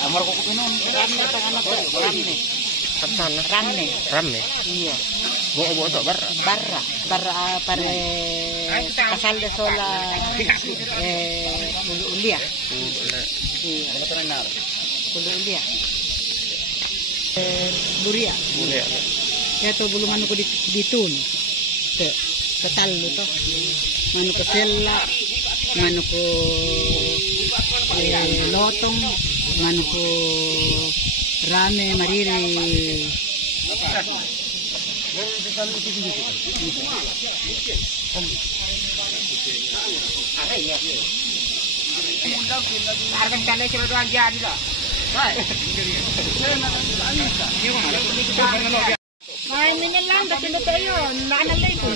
Amor ko kuno rame ta ano to rame. Sana rame. Rame. Iya. Buo to barra pare kasal de sola ulia. Iya. Ano to na? Ulia. Buria. Ya to bulungan ko ditun. Total to. Manu ko sella, manu ko lotong, manu ko rame mariri. Arkan kale coba doang jadi lah. Main minyan lang, batin na tayo. Naanalay ko.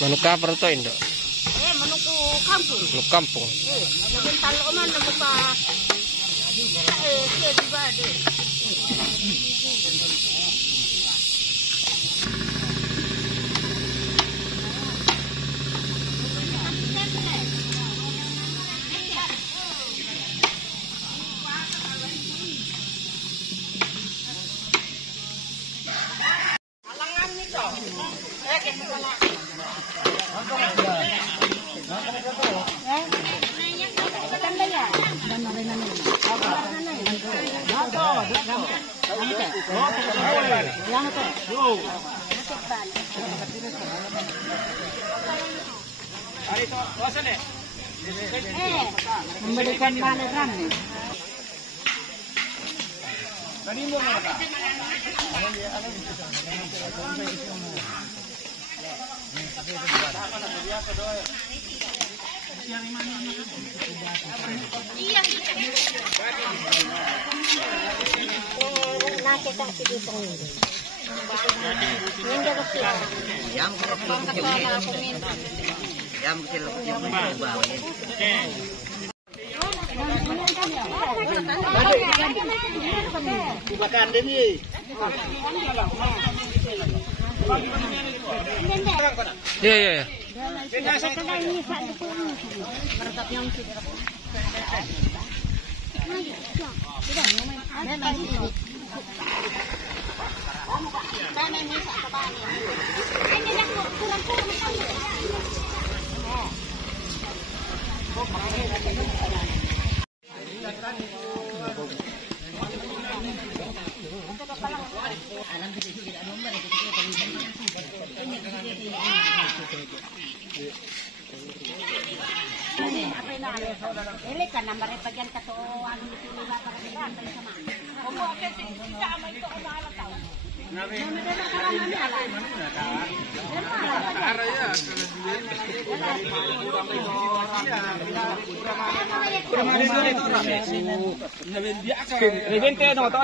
Manuk kapar to indo? Manuk kampung. Manuk kampung. Lagun talo man lagun pa. Di ba de. Memberikan balasan nih. Iya. Ele kan nomor bagian katoan itu lima para depan sama. Kamu oke sih, kita ama itu ala tahu.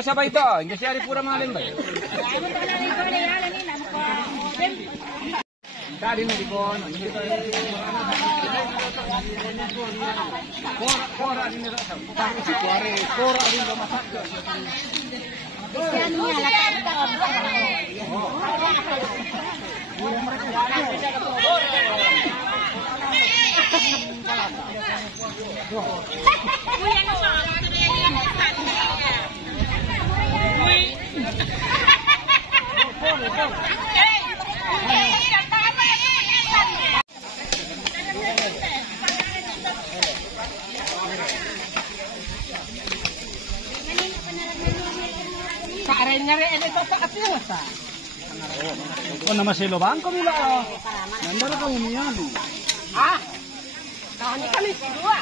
Siapa itu? Enggak sih hari pura malin, Bay. Tadi mau dikon. Kora ini rasa. Kora ini masak. nyari ini totok atin sa. Oh, nama silobang ko nila. Nandara ka umiyan. Ah. Kani kami dua.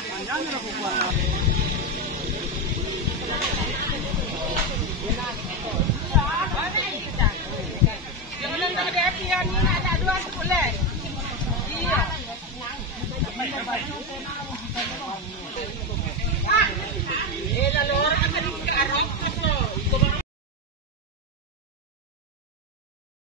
Jangan ada hatian ada dua boleh. Iya. Lalu orang akan dikarok.